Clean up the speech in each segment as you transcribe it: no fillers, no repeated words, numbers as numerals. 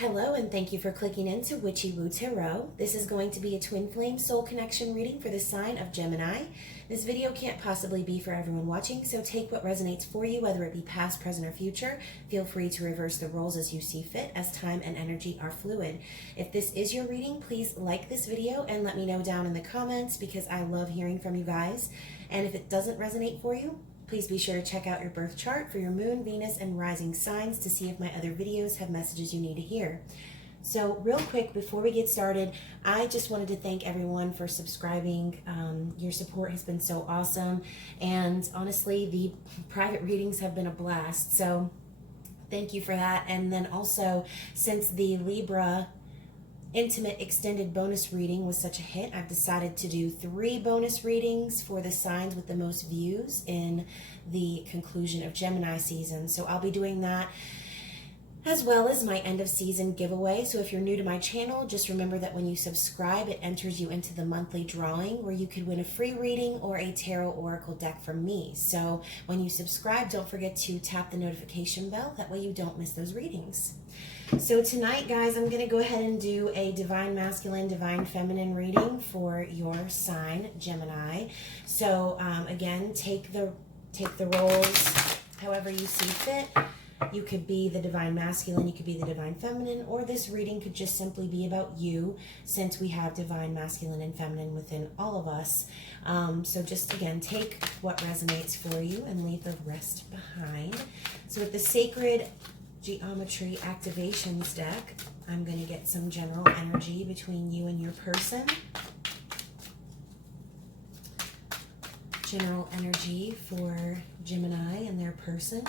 Hello, and thank you for clicking into Witchy-Woo Tarot. This is going to be a twin flame soul connection reading for the sign of Gemini. This video can't possibly be for everyone watching, so take what resonates for you, whether it be past, present, or future. Feel free to reverse the roles as you see fit, as time and energy are fluid. If this is your reading, please like this video and let me know down in the comments because I love hearing from you guys. And if it doesn't resonate for you, please be sure to check out your birth chart for your moon, Venus, and rising signs to see if my other videos have messages you need to hear. So real quick, before we get started, I just wanted to thank everyone for subscribing. Your support has been so awesome. And honestly, the private readings have been a blast. So thank you for that. And then also, since the Libra intimate extended bonus reading was such a hit, I've decided to do 3 bonus readings for the signs with the most views in the conclusion of Gemini season. So I'll be doing that as well as my end of season giveaway. So if you're new to my channel, just remember that when you subscribe, it enters you into the monthly drawing where you could win a free reading or a tarot oracle deck from me. So when you subscribe, don't forget to tap the notification bell. That way you don't miss those readings. So tonight, guys, I'm going to go ahead and do a divine masculine, divine feminine reading for your sign, Gemini. So again, take the roles however you see fit. You could be the divine masculine, you could be the divine feminine, or this reading could just simply be about you, since we have divine masculine and feminine within all of us. So just again, take what resonates for you and leave the rest behind. So with the Sacred Geometry Activations deck, I'm going to get some general energy between you and your person. General energy for Gemini and their person.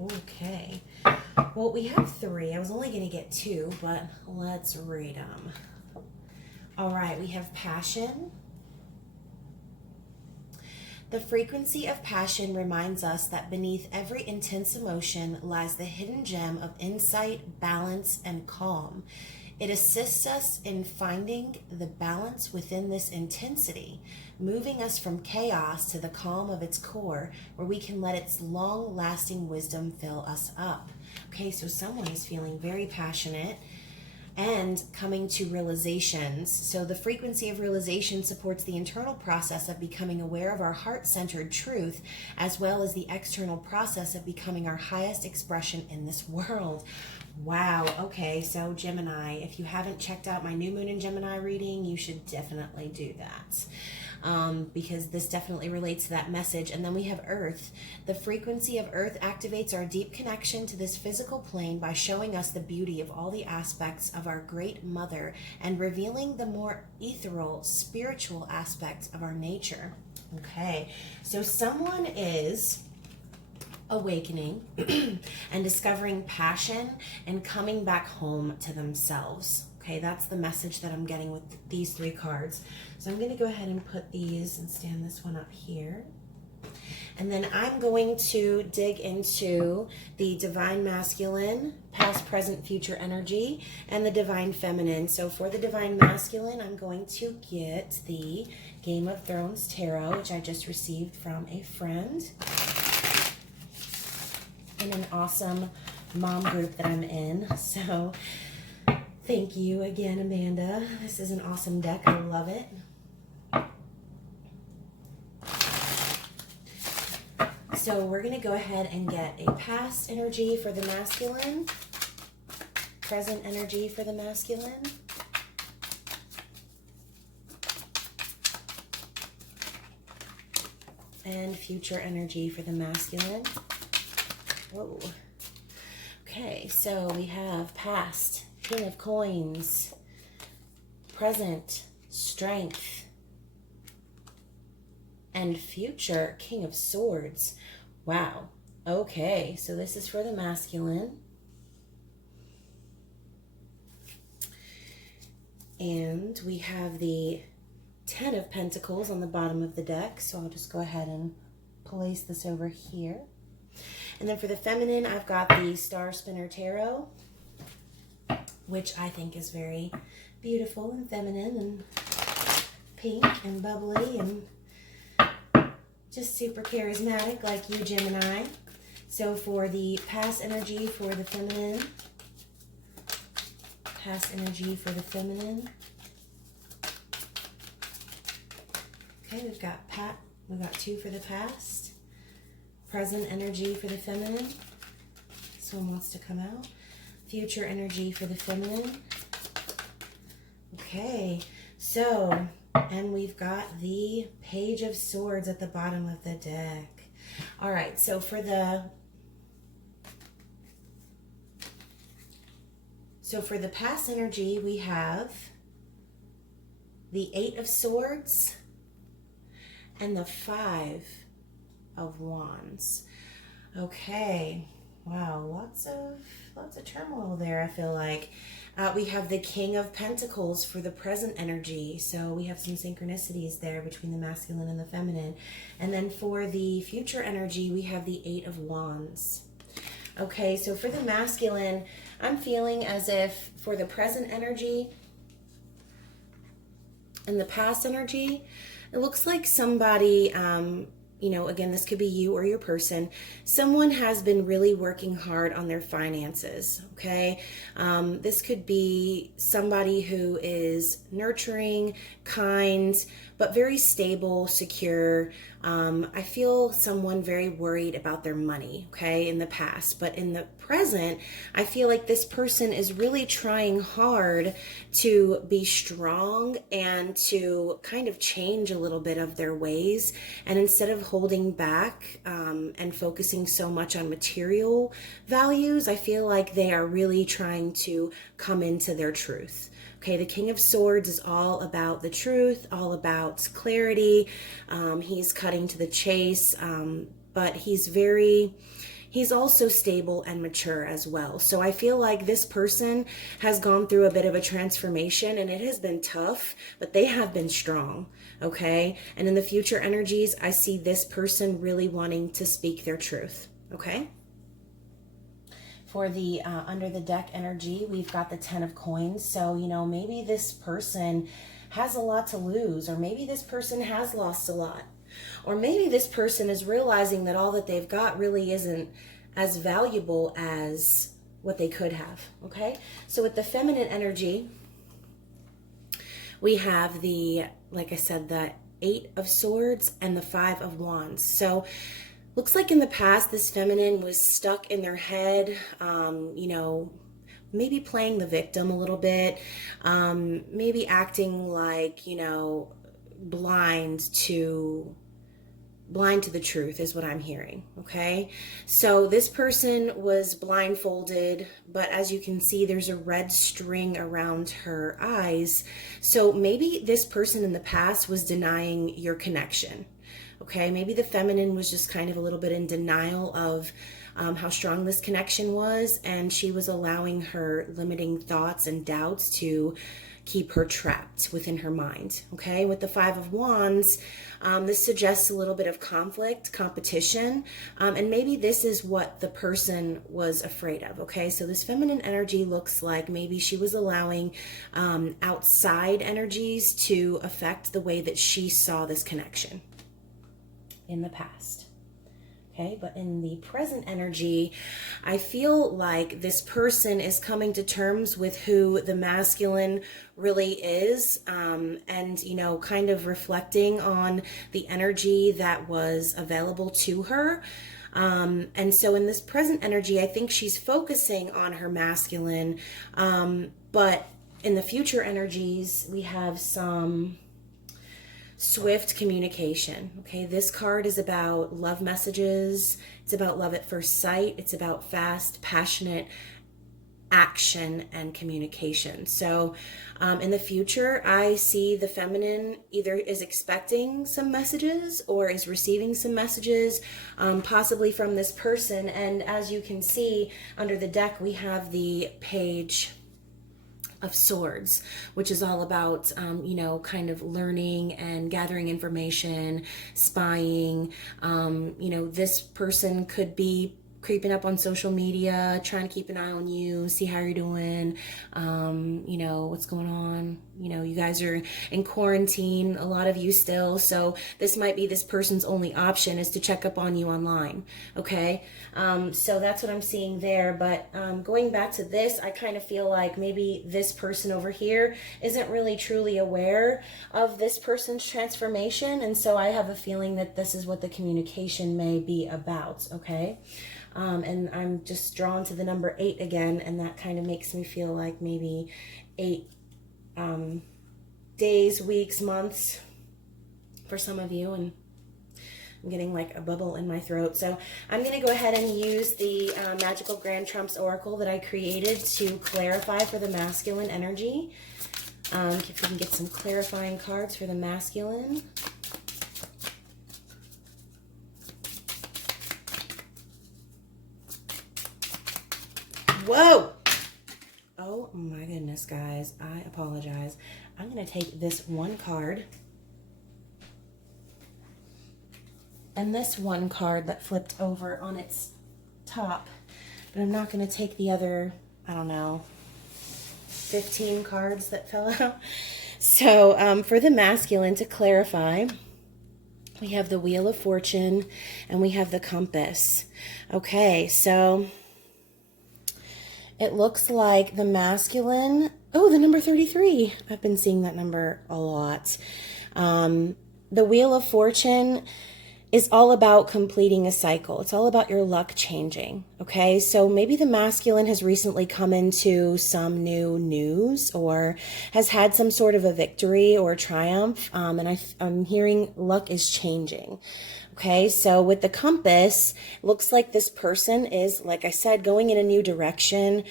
Okay. Well, we have 3. I was only going to get 2, but let's read them. All right, we have passion. The frequency of passion reminds us that beneath every intense emotion lies the hidden gem of insight, balance, and calm. It assists us in finding the balance within this intensity, moving us from chaos to the calm of its core, where we can let its long-lasting wisdom fill us up. Okay, so someone is feeling very passionate and coming to realizations. So the frequency of realization supports the internal process of becoming aware of our heart-centered truth, as well as the external process of becoming our highest expression in this world. Wow. Okay, so Gemini, if you haven't checked out my new moon in Gemini reading, you should definitely do that. Because this definitely relates to that message. And then we have Earth. The frequency of Earth activates our deep connection to this physical plane by showing us the beauty of all the aspects of our great mother and revealing the more ethereal, spiritual aspects of our nature. Okay, so someone is awakening and discovering passion and coming back home to themselves. Okay, that's the message that I'm getting with these 3 cards. So I'm going to go ahead and put these and stand this one up here. And then I'm going to dig into the divine masculine, past, present, future energy, and the divine feminine. So for the divine masculine, I'm going to get the Game of Thrones Tarot, which I just received from a friend in an awesome mom group that I'm in. So thank you again, Amanda. This is an awesome deck. I love it. So we're going to go ahead and get a past energy for the masculine, present energy for the masculine, and future energy for the masculine. Whoa. Okay, so we have past, King of Coins, present, Strength, and future, King of Swords. Wow. Okay, so this is for the masculine. And we have the 10 of Pentacles on the bottom of the deck, so I'll just go ahead and place this over here. And then for the feminine, I've got the Star Spinner Tarot, which I think is very beautiful and feminine and pink and bubbly and just super charismatic like you, Gemini. So for the past energy for the feminine, past energy for the feminine. Okay, we've got 2 for the past. Present energy for the feminine. This one wants to come out. Future energy for the feminine. Okay, so, and we've got the Page of Swords at the bottom of the deck. All right, so for the past energy, we have the 8 of Swords and the 5 of Wands. Okay, wow, lots of turmoil there, I feel like. We have the King of Pentacles for the present energy. So we have some synchronicities there between the masculine and the feminine. And then for the future energy, we have the 8 of Wands. Okay, so for the masculine, I'm feeling as if for the present energy and the past energy, it looks like somebody, you know, again, this could be you or your person. Someone has been really working hard on their finances, okay? This could be somebody who is nurturing, kind, but very stable, secure. I feel someone very worried about their money, okay, in the past. But in the present, I feel like this person is really trying hard to be strong and to kind of change a little bit of their ways. And instead of holding back and focusing so much on material values, I feel like they are really trying to come into their truth. Okay, the King of Swords is all about the truth, all about clarity. He's cutting to the chase, but he's also stable and mature as well. So I feel like this person has gone through a bit of a transformation, and it has been tough, but they have been strong, okay? And in the future energies, I see this person really wanting to speak their truth, okay? For the under the deck energy, we've got the 10 of Coins. So, you know, maybe this person has a lot to lose, or maybe this person has lost a lot. Or maybe this person is realizing that all that they've got really isn't as valuable as what they could have, okay? So with the feminine energy, we have the, like I said, the 8 of Swords and the 5 of Wands. So looks like in the past, this feminine was stuck in their head, you know, maybe playing the victim a little bit, maybe acting like, you know, blind to the truth is what I'm hearing, okay? So this person was blindfolded, but as you can see, there's a red string around her eyes. So maybe this person in the past was denying your connection. Okay, maybe the feminine was just kind of a little bit in denial of how strong this connection was, and she was allowing her limiting thoughts and doubts to keep her trapped within her mind. Okay, with the 5 of Wands, this suggests a little bit of conflict, competition, and maybe this is what the person was afraid of. Okay, so this feminine energy looks like maybe she was allowing outside energies to affect the way that she saw this connection in the past. Okay, but in the present energy, I feel like this person is coming to terms with who the masculine really is, and, you know, kind of reflecting on the energy that was available to her. And so in this present energy, I think she's focusing on her masculine, but in the future energies, we have some swift communication. Okay, this card is about love messages. It's about love at first sight. It's about fast, passionate action and communication. So in the future, I see the feminine either is expecting some messages or is receiving some messages, possibly from this person. And as you can see under the deck, we have the Page of Swords, which is all about, you know, kind of learning and gathering information, spying. You know, this person could be creeping up on social media, trying to keep an eye on you, see how you're doing, you know, what's going on you know, you guys are in quarantine, a lot of you still, so this might be this person's only option is to check up on you online, okay? So that's what I'm seeing there, but going back to this, I kind of feel like maybe this person over here isn't really truly aware of this person's transformation, and so I have a feeling that this is what the communication may be about, okay? And I'm just drawn to the number 8 again, and that kind of makes me feel like maybe 8 days, weeks, months for some of you, and I'm getting like a bubble in my throat. So I'm going to go ahead and use the Magical Grand Trumps Oracle that I created to clarify for the masculine energy. If we can get some clarifying cards for the masculine. Whoa! Oh my goodness, guys. I apologize. I'm going to take this one card. And this one card that flipped over on its top. But I'm not going to take the other, I don't know, 15 cards that fell out. So for the masculine, to clarify, we have the Wheel of Fortune and we have the Compass. Okay, so it looks like the masculine, oh, the number 33. I've been seeing that number a lot. The Wheel of Fortune is all about completing a cycle. It's all about your luck changing, okay? So maybe the masculine has recently come into some new news or has had some sort of a victory or triumph, and I'm hearing luck is changing. Okay, so with the Compass, looks like this person is, like I said, going in a new direction,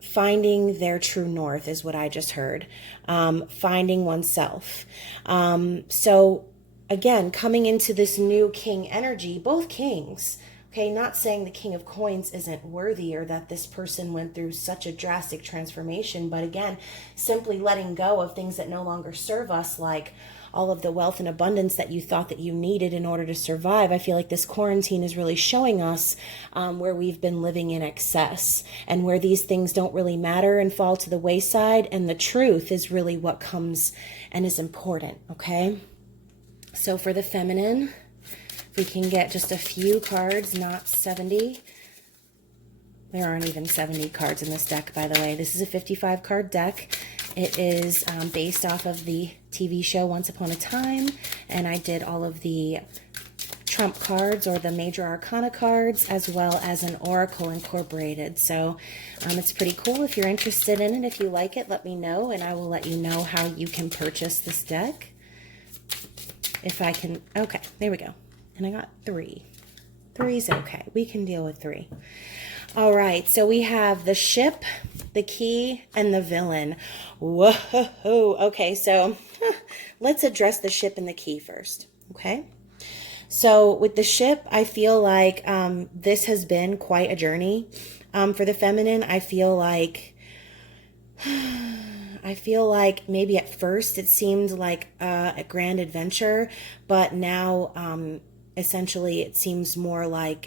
finding their true north is what I just heard, finding oneself. So again, coming into this new king energy, both kings, okay, not saying the King of Coins isn't worthy or that this person went through such a drastic transformation, but again, simply letting go of things that no longer serve us, like all of the wealth and abundance that you thought that you needed in order to survive. I feel like this quarantine is really showing us where we've been living in excess and where these things don't really matter and fall to the wayside, and the truth is really what comes and is important, okay? So for the feminine, if we can get just a few cards, not 70. There aren't even 70 cards in this deck, by the way. This is a 55 card deck. It is based off of the TV show Once Upon a Time, and I did all of the trump cards or the major arcana cards as well as an oracle incorporated. So it's pretty cool. If you're interested in it, if you like it, let me know, and I will let you know how you can purchase this deck. If I can, okay, there we go. And I got 3. 3's okay. We can deal with 3. All right, so we have the Ship, the Key, and the Villain. Whoa, okay, so let's address the Ship and the Key first, okay? So with the Ship, I feel like this has been quite a journey. For the feminine, I feel like maybe at first it seemed like a grand adventure, but now essentially it seems more like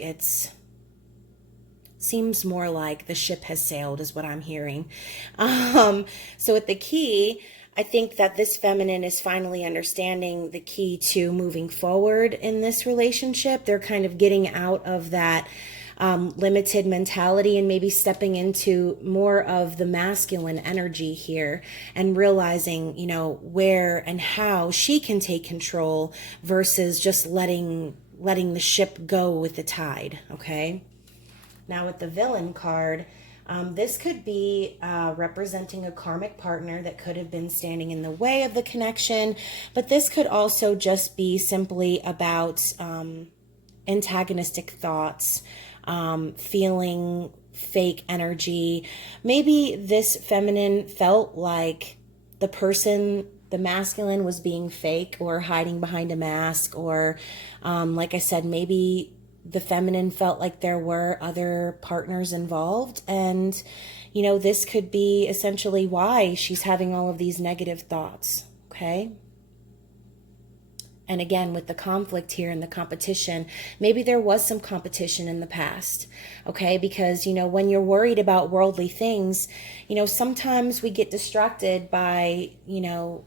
the ship has sailed is what I'm hearing. So with the Key, I think that this feminine is finally understanding the key to moving forward in this relationship. They're kind of getting out of that limited mentality and maybe stepping into more of the masculine energy here and realizing, you know, where and how she can take control versus just letting the ship go with the tide, okay? Now with the Villain card, this could be representing a karmic partner that could have been standing in the way of the connection, but this could also just be simply about antagonistic thoughts, feeling fake energy. Maybe this feminine felt like the masculine was being fake or hiding behind a mask, or like I said, maybe the feminine felt like there were other partners involved, and you know, this could be essentially why she's having all of these negative thoughts, okay? And again, with the conflict here and the competition, maybe there was some competition in the past, okay? Because, when you're worried about worldly things, sometimes we get distracted by,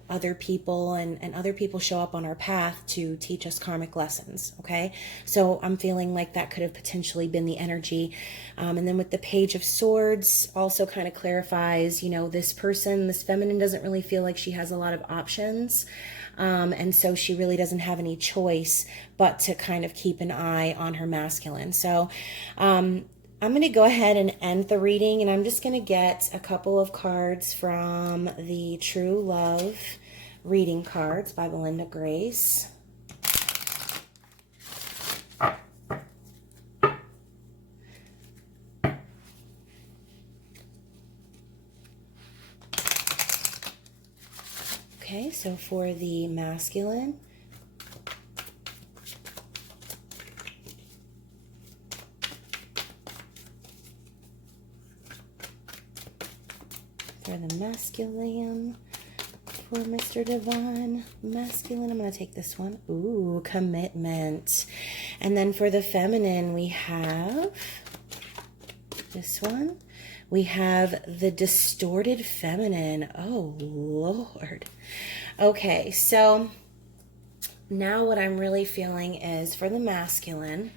other people, and other people show up on our path to teach us karmic lessons, okay? So I'm feeling like that could have potentially been the energy. And then with the Page of Swords, also kind of clarifies, this person, this feminine, doesn't really feel like she has a lot of options. And so she really doesn't have any choice but to kind of keep an eye on her masculine. So I'm going to go ahead and end the reading, and I'm just going to get a couple of cards from the True Love reading cards by Belinda Grace. Okay, so for the masculine, for Mr. Divine Masculine, I'm going to take this one. Ooh, commitment. And then for the feminine, we have this one. We have the Distorted Feminine. Oh, Lord. Okay, so now what I'm really feeling is for the masculine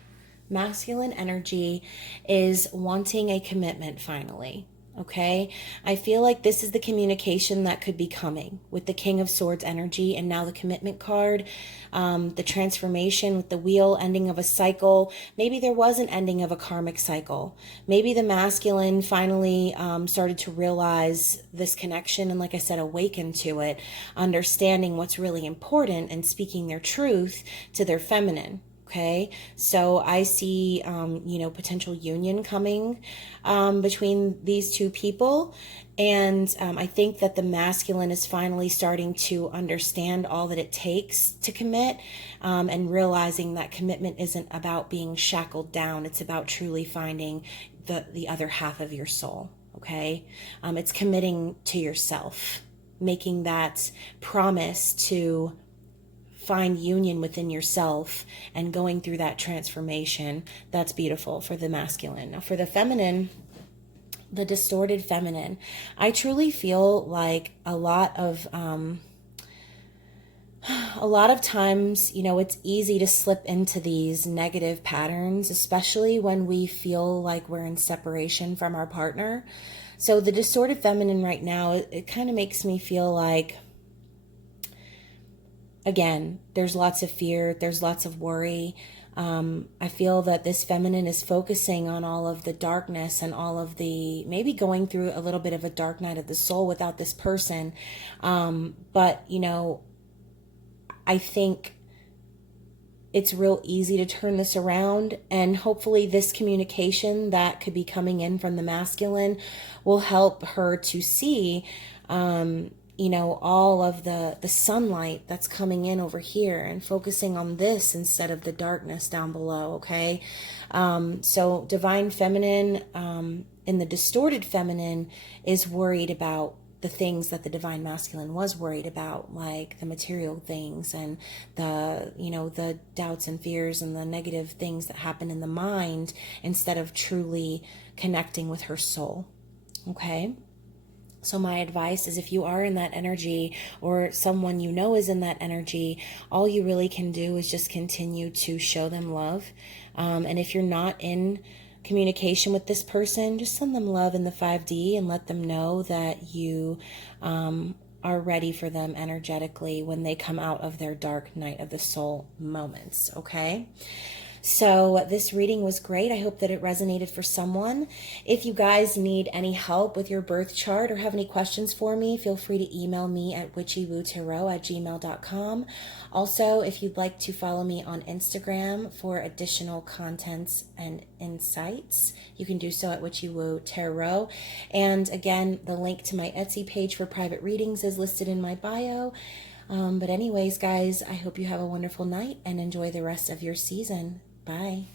energy is wanting a commitment finally. Okay, I feel like this is the communication that could be coming with the King of Swords energy, and now the commitment card, the transformation with the wheel, ending of a cycle. Maybe there was an ending of a karmic cycle. Maybe the masculine finally started to realize this connection, and like I said, awaken to it, understanding what's really important and speaking their truth to their feminine. Okay, so I see, potential union coming between these two people. And I think that the masculine is finally starting to understand all that it takes to commit, and realizing that commitment isn't about being shackled down. It's about truly finding the other half of your soul. Okay, it's committing to yourself, making that promise to find union within yourself and going through that transformation. That's beautiful for the masculine. Now for the feminine, the Distorted Feminine, I truly feel like a lot of times, it's easy to slip into these negative patterns, especially when we feel like we're in separation from our partner. So the Distorted Feminine right now, it kind of makes me feel like, again, there's lots of fear, there's lots of worry. I feel that this feminine is focusing on all of the darkness and all of the, maybe going through a little bit of a dark night of the soul without this person. But, I think it's real easy to turn this around, and hopefully this communication that could be coming in from the masculine will help her to see, all of the sunlight that's coming in over here, and focusing on this instead of the darkness down below, okay? So Divine Feminine in the Distorted Feminine is worried about the things that the Divine Masculine was worried about, like the material things and the doubts and fears and the negative things that happen in the mind, instead of truly connecting with her soul, okay? So my advice is, if you are in that energy, or someone is in that energy, all you really can do is just continue to show them love. And if you're not in communication with this person, just send them love in the 5D and let them know that you are ready for them energetically when they come out of their dark night of the soul moments, okay? So this reading was great. I hope that it resonated for someone. If you guys need any help with your birth chart or have any questions for me, feel free to email me at witchywootarot@gmail.com. Also, if you'd like to follow me on Instagram for additional contents and insights, you can do so at Witchy-Woo Tarot. And again, the link to my Etsy page for private readings is listed in my bio. But anyways, guys, I hope you have a wonderful night and enjoy the rest of your season. Bye.